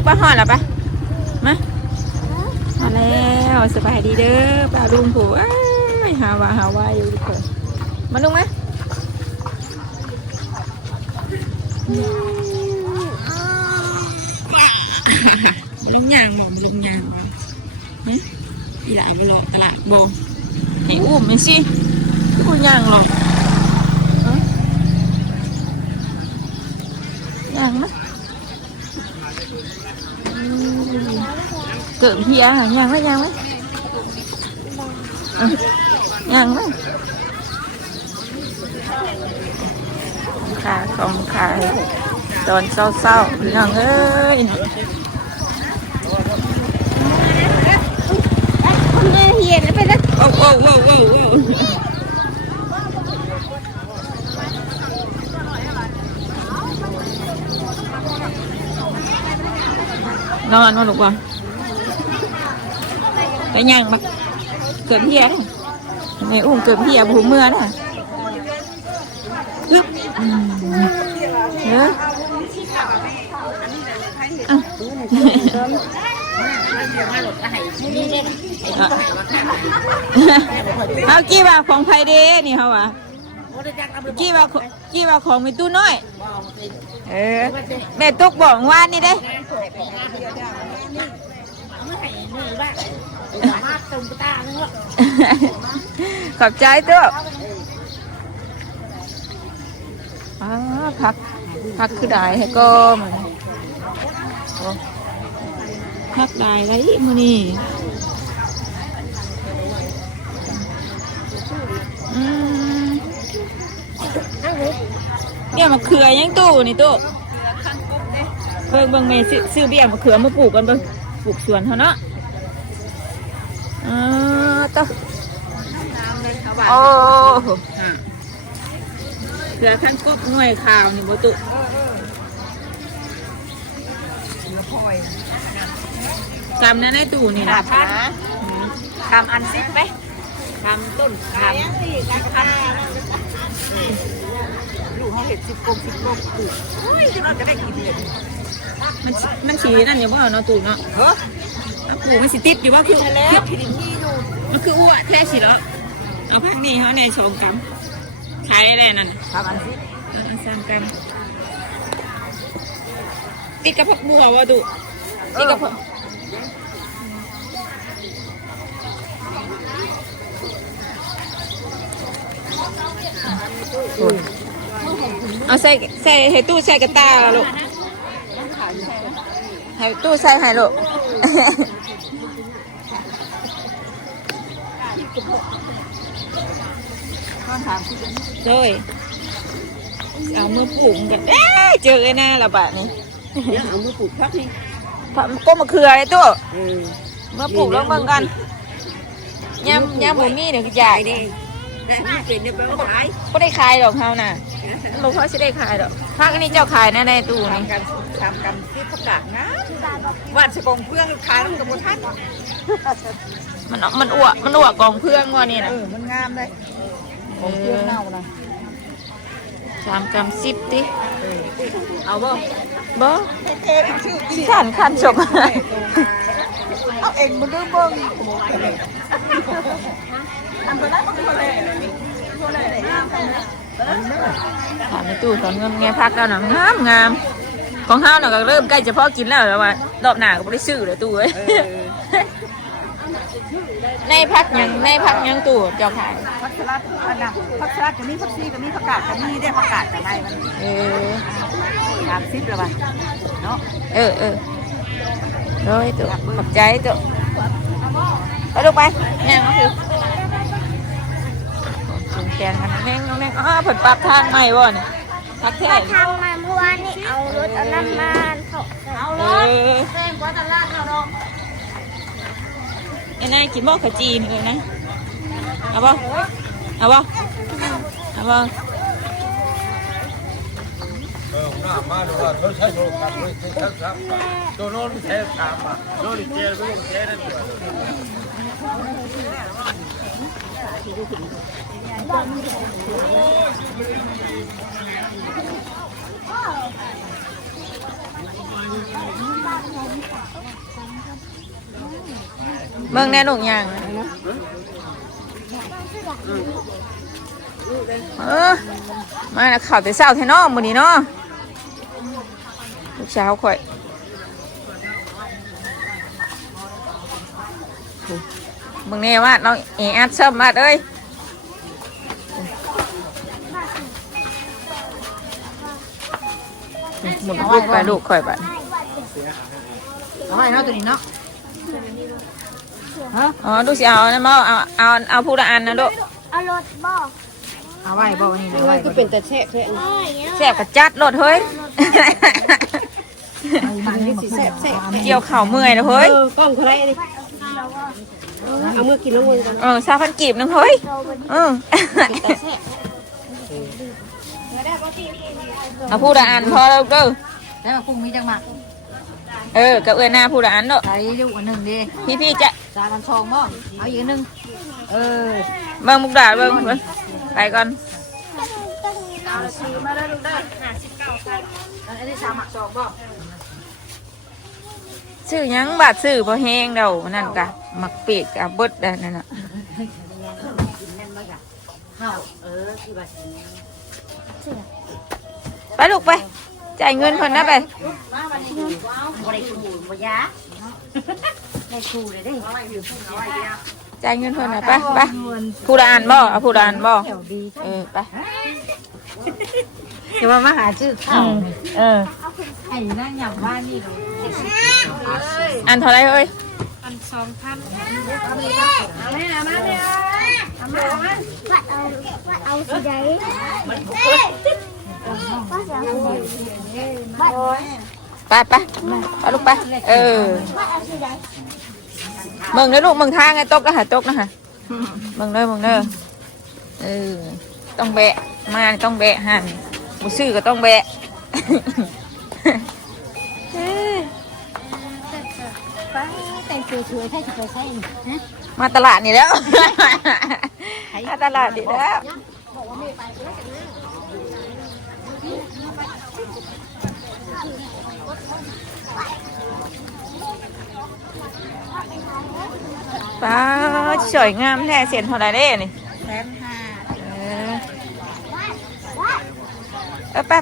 กปลาหอดหรอปะมาแล้วสบายดีเด้อปลาลุงผูหาวาอยู่ทุกคนมาลุงไหมลุงยางมองลุงยางอีหลายไปหลอกตลาดบงให้อุ้มไหมสิกูยางหรอกยางไหมเกิดเพียยางไหมยางไหมยางไหมของขาตอนเศร้าๆพี่น้องเอ้ยคนเฮียนไปแล้วโอ้นอนมาลูกบ่ไปย่างมาเกิดเพียนะในอุ้มเกิดเพียผูเมื่อนะลึกเนอะเอากี่บาทของไพเดนี่เขาวะกี่บาทของมีตู้น้อยแม่ตุ๊กบอกว่านี่ได้ขอบใจตัวพักคือได้ให้ก็มาพักได้ไรมือนี่เนี่ยมะเขือยังตู้นี่ตู้เบิ่งเมย์ซื้อเบี้ยมะเขือมาปลูกกันเบิ่งปลูกสวนเขาเนาะต่อโอ้เขือขั้นกบหน่วยข่าวนี่บ่ตุกำนั่นในตู้นี่นะกำอันซิปไหมกำต้นกำลูกเขาเห็ด10 กบปลูกโอ้ยจะได้กี่เดือนมันฉีนั่นอยู่บ่เนาะตู้เนาะปลูกมันสิติดอยู่ว่าคือแล้วผิดที่อยู่มันคืออ้วนแค่สิแล้วเอาพักนี่เขาใน2 กำขายอะไรนั่นทำอันซิอัน3 กำติดกับผักบัววะตู้ติดกับผักเอาใส่ให้ตู้ใส่กระตาลูกให้ตู้ใส่ให้ลูกเลยเอามือปลูกกันเจอไอ้หน้าละบาทนี่เอามือปลูกพักนี่ก็มาเขือไอ้ตู้มาปลูกแล้วเบิ่งกันย่ำหมูมี่เดี๋ยวใหญ่ดิก็ได้ขายดอกเขาน่ะลูกเขาจะได้ขายดอกพักอันนี้เจ้าขายนะในตู้นี่ทำกันที่ประกาศนะวันสกองเพื่อนขายมันกับบุทันมันอ้วกองเพื่อนว่านี่นะมันงามเลยกองเพื่อนเน่านะ3 กำ 10ดิเอาบ่ขันจบเอาเองมันเรื่องบ่ถามในตู้ตอนเงินไงพักแล้วนะงามของข้าวน่ะก็เริ่มใกล้จะพอกินแล้วแต่ว่ารอบหน้าก็ไม่ได้ซื้อเลยตู้เอ้ยในพักยังตู้เจ้าขายพักสลัดจะมีพักซีก็มีผักกาดก็มีได้ผักกาดแต่ในมัน30แล้วป่ะเนาะโดยตู้ขอบใจตู้ไปลูกไปเนี่ยก็คือแกนมันแน่งผลปรับทางใหม่บ่เนี่ยพักแท้ทางใหม่เมื่อวานนี่เอารถเอาน้ำมันเอารถแซงกว่าตลาดเราเนาะไอ้นายกินบ่ขจีนเลยนะเอาบ่มาดูว่าเขาใช้โทรศัพท์ไม่ใช่โทรศัพท์ตัวโน้นใช้ถามอ่ะโน้นเจอไม่ต้องเจอนั่นด้วย เบิ่งแน่ลูกย่างมาแล้วข่าวแต่เช้าแท้เนาะมื้อนี้เนาะลูกสาวข่อยเบิ่งแน่ว่าน้องอัดซ้ำมาเอ้ยหมุนลูกไปลูกข่อยบัด เอาไว้เนาะตัวนี้เนาะ อ๋อดูสิเอานะมาเอาผู้ละอันนะลูก เอารถบอก เอาไว้บ่วันนี้เอาไว้ก็เป็นแต่แช่แช่ แซ่บกับจัดรถเฮ้ย มันนี่สิแซ่บแซ่บ เกี่ยวเข่าเมื่อยนะเฮ้ย กล้องเขาได้ดิเอามือกินแล้วมือกัน 3,000 กีบนึงเฮ้ยเอาผู้ละอันพอแล้วเด้อ แล้วกุ้งมีจังหมัก กับเอื้อหน้าผู้ละอันเนาะ ใส่ลูกอันนึงดิ พี่จะ จานมันทองบ่เอาอีกนึงเบิ่งมุกดาเบิ่งไปก่อน อันนี้ชาหมักซองบ่ ซื้อยังบาดซื้อพอแห้งเดานั่นกะหมักปีกกะเบิดนั่นน่ะ ข้าวที่บ้าน ไปลูกไปจ่ายเงินคนนะไป มาวันนี้ว้าวบ่ได้คูบ่ยาได้คูเลยได้เอาไว้อยู่เอาไว้เดียว จ่ายเงินคนนะไปผู้ละอันบ่เอาผู้ละอันบ่ไป เดี๋ยวมาหาชื่อข้าว ไอ้นั่งหยับว่านี่อันเท่าไรเอ้ย เอาสิได้ไปลูกไปมึงเลยลูกมึงทางไงตกนะฮะมึงเด้อต้องแบะมาต้องแบะหันบุซื้อก็ต้องแบะ แต่งสวยๆถ้าจะไปใส่นะ มาตลาดนี่แล้ว มาตลาดนี่แล้วป้าสวยงามแท้เสียนเท่าไรเด้นี่ไป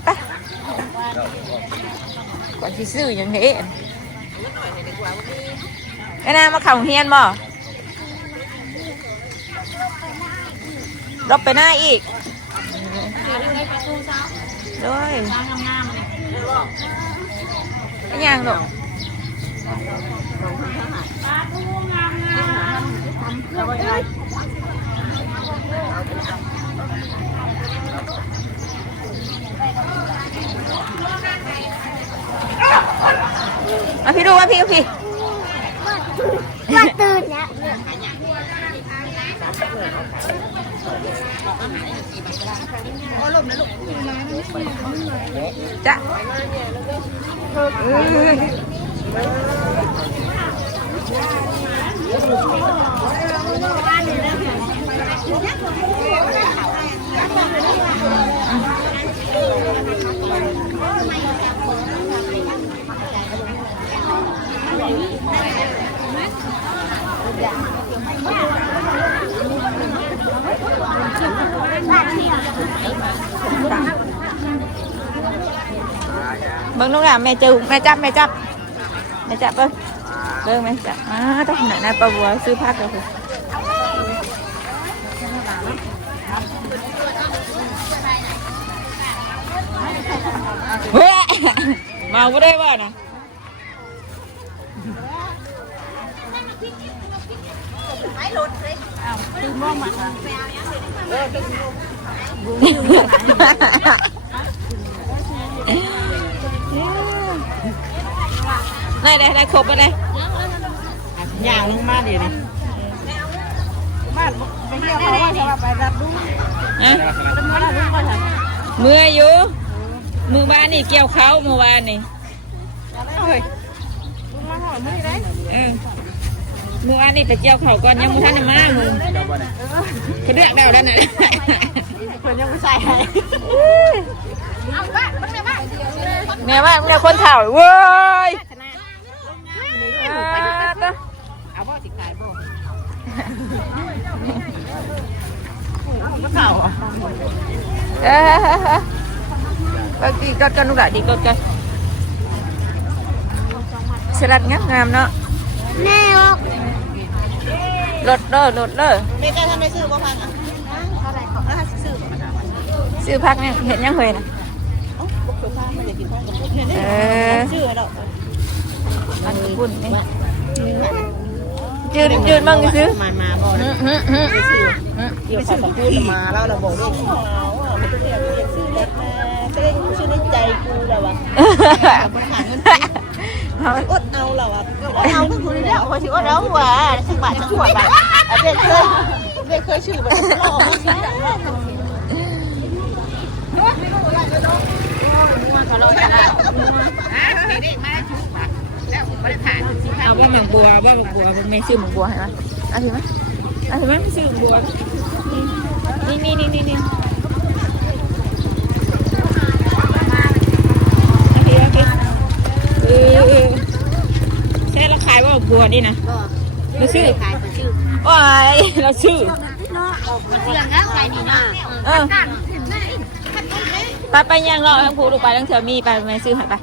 ก่อนที่ซื้ออย่างนี้ไอ้นามาเข่าเฮียนบ่รบไปหน้าอีกด้วยไอ้ยางหรอกมาพี่ดูว่าพี่ว่าตื่นเนี่ย จ้ะเบิ่งลูกหลานแม่จับเบิ่งแม่จับแม่จับต้องขนาดนั้นปลาบัวซื้อผักแล้วคือเฮ้ยมาไม่ได้บ้านะได้ครบไปเลยอย่างลงมาเดี๋ยวนี้บ้านไปเที่ยวเขาว่าจะไปรับลูกเมื่ออยู่มือบ้านนี่เกี่ยวเขาเมื่อวานนี่เมื่อวานนี่ไปเกี่ยวเขาก่อนยังไม่ทันมามึงเขาเลือกเดาแล้วน่ะคนยังไม่ใส่ให้แม่ว่าแม่คนเถ่าเว้ยเอาบ่สิขายบ่ ข่าว ก็ดีก็กันลูกหลานดีก็กันสลัดงามเนาะ แน่ออก รถเด้อ เมย์จะทำได้ซื้อบ่พังอ่ะเท่าไหร่ของแล้วซื้อ ซื้อพักเนี่ยเห็นยังเคยนะ อ๋อบุกเสือผ้ามันจะกินข้าวกับบุกเนี่ยซื้อดอก อันนี้ปุ่นนี่จืดมั่งซื้อ มาบ่นะเดี๋ยวขอคำพูดมาแล้วเราบอกด้วยไม่ต้องเรียกซื้อเล็กมาจะได้ซื้อในใจกูแล้ววะปัญหาเงินอดเอาแล้วอ่ะเอาก็คือเนี่ยพอสิอดเอาว่ะสักบาทสักขวดบาทเด็กเคยชื่อแบบหล่อมาสิเอาว่าหมังบัวมึงไม่ซื้อหมังบัวเห็นไหมเอาถือไหมไม่ซื้อหมังบัวนี่โอเคใช่เราขายว่าบัวนี่นะเราซื้อขายว้ายเราซื้อ เสียงแล้วไปนี่นะ ไปยังรอทั้งผู้ดูไปทั้งเธอมีไปไม่ซื้อหายไป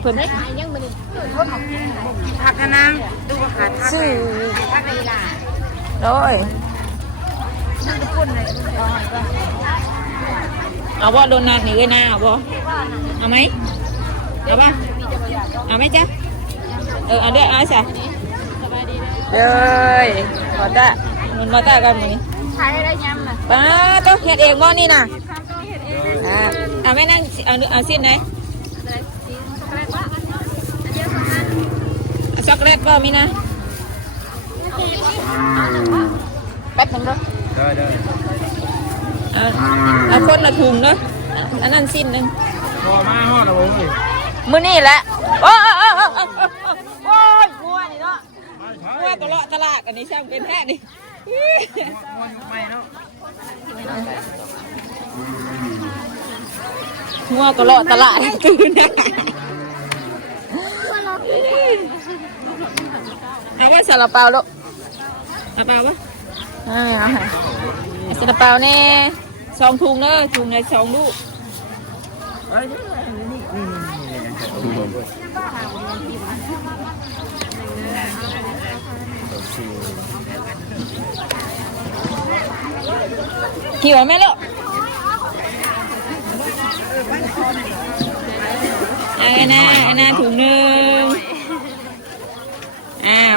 เพิ่ม ยังไม่ได้ ผักนะดูว่าขาด ซื้อ พักเวลา โดยเอาว่าโดนัทนี่เลยนะเอาบ่เอาไหมเอาป่ะเอาไหมจ๊ะเอาเด้อเอาใส่เด้อมันมาตากันมั้ย ใช้ได้ยำนะ ป้าต้องเฮ็ดเองบ่นี่น่ะเอาไม่นั่งเอาสิ้นไหนช็อกโกแลตบ่มีนะแป๊บนึงเด้อ ได้ เอาคนละถุงเด้ออันนั้นสิ้นนึง พอมาฮอดแล้วผมนี่ มื้อนี้แหละโอ้ยกลัวนี่เนาะกลัวตลาดอันนี้ช่างเป็นแท้นี่งัวก็เลาะตลาดคืนนะเอาว่าซาลาเปาลูกซาลาเปาปะเอาซาลาเปาเนี่ย2 ถุงเลยถุงละ2 ลูกกี่วันไหมลูกเอาไอ้นาถุงหนึ่ง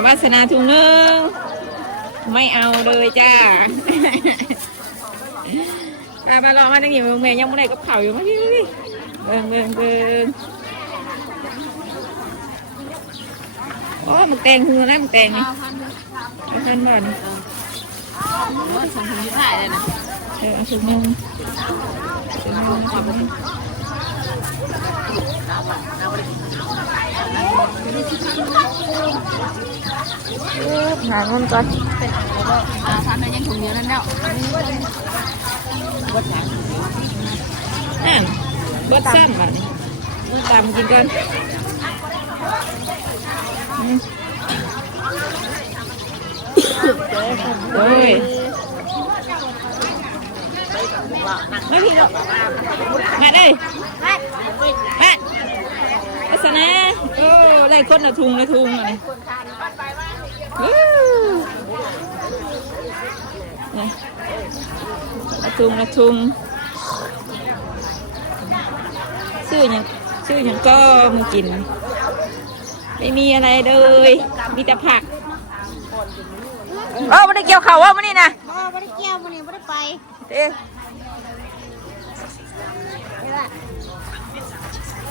วาสนาถุงหนึ่งไม่เอาเลยจ้ามาลองมาตั้งกี่โมงยังไม่ได้ก็เผาอยู่มั้งพี่เบิ่งโอ้มันแตงหูนะมันแตงนี่ท่านบ่อนสองถุงที่ถ่ายเลยนะเอาถุงนึงหาเงินก่อนทำได้ยังถุงเดียวนั่นแล้วบดสั้นแบบนี้ตามกินกันโอ้ยไม่พี่หรอกมาได้มาโฆษณาโอ้ไล่คนละทุงอะไรนี่ละทุงซื้ออย่างก็มากินไม่มีอะไรเลยมีแต่ผักไม่ได้เกี่ยวเขาว่ามันนี่นะ ไม่ได้เกี่ยวมันนี่ไม่ได้ไป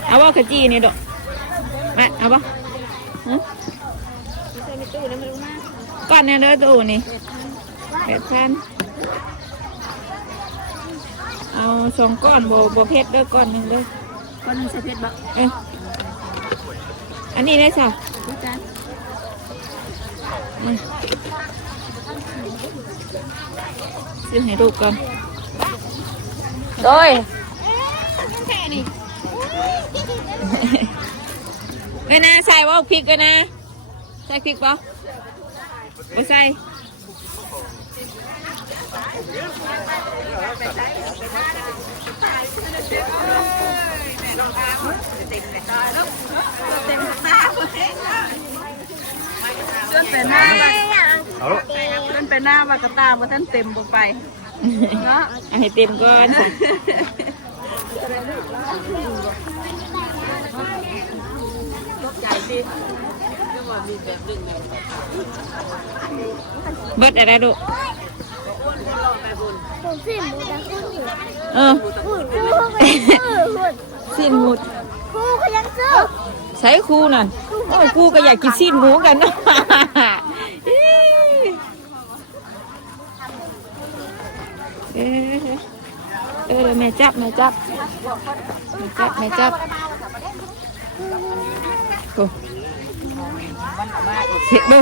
เอาว่าขจีนี่ดอกมาเอาป่ะก้อนเนี่ยเด้อตู้นี่8,000เอา2 ก้อนโบเพชรเด้อก้อนหนึ่งเด้อ คนนึงใส่เพชรบ่ อันนี้ได้สักซื้อให้ลูกก่อนโดยเอ้ยนะใส่ว่าพริกกันนะใส่พริกป่ะบ่ใส่ จนเป็นหน้าจนเป็นหน้าว่ากระตาว่าท่านเต็มไปเนาะ ให้เต็มก่อนเบิดอะไรดูสิ้นหมูครูก็ยังซื้อใช้ครูนั่นโอ้ครูก็อยากกินสิ้นหมูกันเนาะแม่จับโอ้เห็ดดู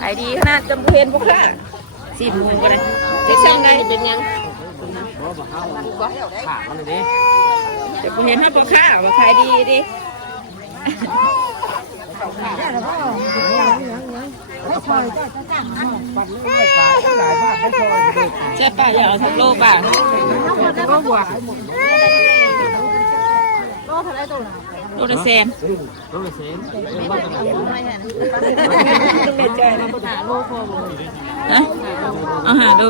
ไอดีขนาดจำเพนพวกข้าสิ้นหมูกันเลยจะช่างไงเป็นยังจะเห็นถ้าพวกข้าว่าขายดีดิใช่ป่ะอย่าเอาทุกโลป่ะโลละแสนเอาหาดู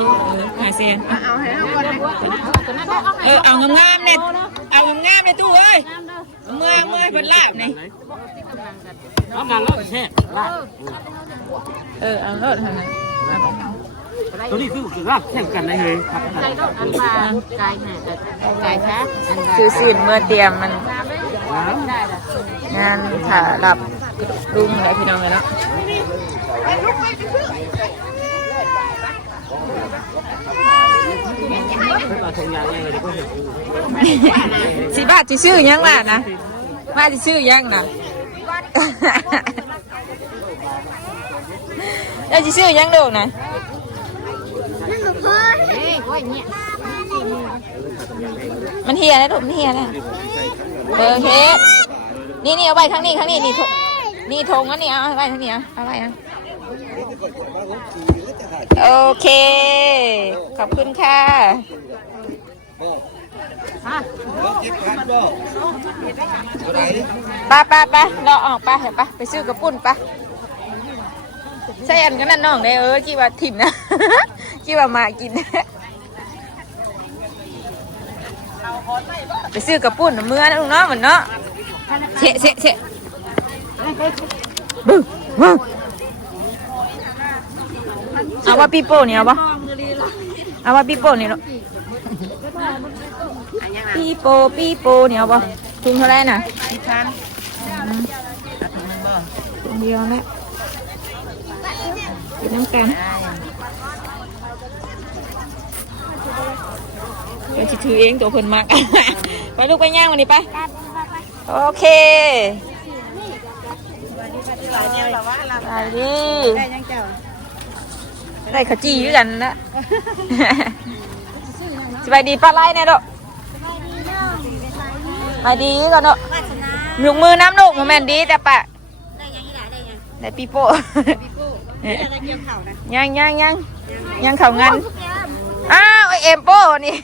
หาแสนเอางามๆเนี่ยเอางามๆเนี่ยตู้เอ้ยเมื่อยเป็นลาบเนี่ยเอาการเลิศแช่เอาเลิศทางนั้นตัวนี้คือว่าแข่งกันได้เลยไก่ต้นอันปลาไก่เนี่ยไก่ช้าคือสินเมื่อเตรียมมันงานถ่ารับลุงอะไรพี่น้องเลยเนาะสิบาทจะชื่อยังล่ะนะมาจะชื่อยังนะแล้วจะชื่อยังดูนะมันเฮียนะลูกมันเฮียนะเฮ็ดนี่เอาไปข้างนี้นี่ทงอันนี้เอาไปข้างนี้เอาไปโอเคขอบคุณค่ะไปเราออกไปเห็นไปซื้อกระปุ้นไปใช่อันก็นั่นน้องได้กี่ว่าถิ่มนะกี่ว่ามากินไปซื้อกระปุ้นเมื่อนะลุงเนาะเหมือนเนาะเชะบึ้งเอาว่าปีโป้เนี่ยเอาว่าปีโป้เนี่ยลูกปีโป้เนี่ยเอาป่ะถุงเท่าไรน่ะถุงเดียวแม่กินน้ำกันเดี๋ยวจะถือเองตัวคนมากไปลูกไปย่างวันนี้ไปโอเคได้ดิได้ข้าวจี้ด้วยกันนะสบายดีป้าไล่เนี่ยลูกสบายดีก่อนเนาะหนุ่มมือน้ำลูกโมเมนต์ดีแต่ปะได้ปีโป้ยังเข่างันอ้าวเอ็มโป้นี่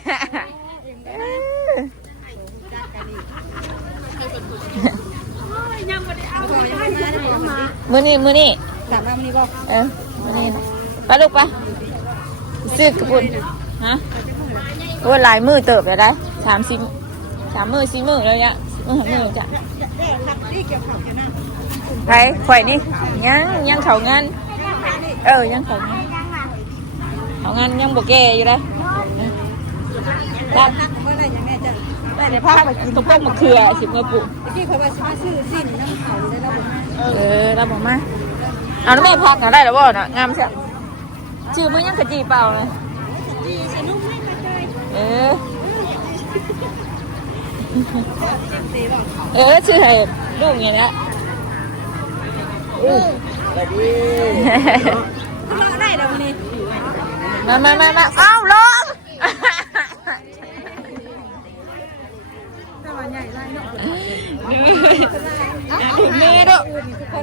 มือนี่สามารถมันนี่บอกมือนี่ไปลูกไปซื้อกระปุนฮะโอ้หลายมือเติบเลยได้3 มือ 4 มือเลยอะมือจ้ะไปข่อยนี่ยังเขางานยังเขางานยังบวแก่อยู่เลยได้เดี๋ยวพาไปกินต้มมะเขือ10 กระปุกที่เขาว่าซื้อสิ้นน้ำเขาเลยเราบอกเราบอกมาเอาแล้วแม่พักเอาได้หรือเปล่าน่ะงามใช่ชื่อมันยังขจีเปล่าเลยชื่อให้ลูกอย่างนี้นะได้แล้ววันนี้มาเอ้าลง ถึงเนื้อด้วย ป้า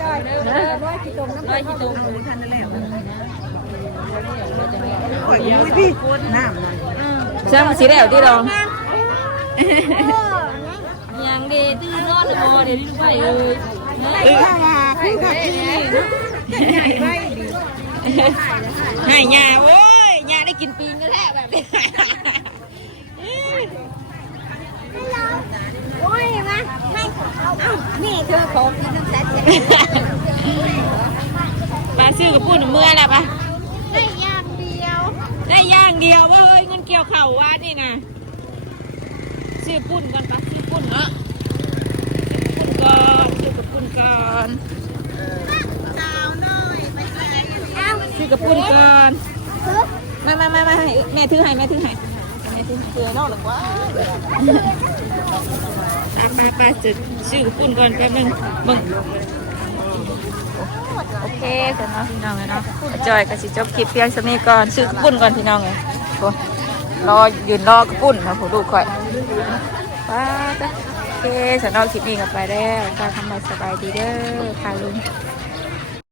จอยร้อยกิโลน้ำร้อยกิโลเลยทันนั่นแหละ พี่น้ำ ช่างมันสีแดงที่รอง ยังดีตื่นนอนเลยเดี๋ยวนี้ไปเลย ให้ยาโว้ยยาได้กินปีนก็แท้แบบนี้ โอ้ยมาไม่เอานี่เธอของที่ตั้งแต่ ปลาซื้อกับพูดเมื่อแล้วปะ ได้อย่างเดียว ได้ย่างเดียวเว้ยเงินเกี่ยวเข่าว่านี่นะซื้อปุ่นก่อนครับซื้อปุ่นเนาะซื้อปุ่นก่อนซื้อกับปุ่นก่อนไม่แม่ถือให้เสือนอกหรือว่าไปจะซื้อกับปุ่นก่อนแป๊บนึงมึงโอเคเสร็จเนาะพี่น้องเลยเนาะจอยกับสิจบคลิปเพียงสมีก่อนซื้อกับปุ่นก่อนพี่น้องเลยรอยืนรอกระปุ่นนะผมดูค่อยป้าจ้ะโอเคสำหรับคลิปนี้กับไปแล้วการทำมาสบายดีเด้อค่ะลุง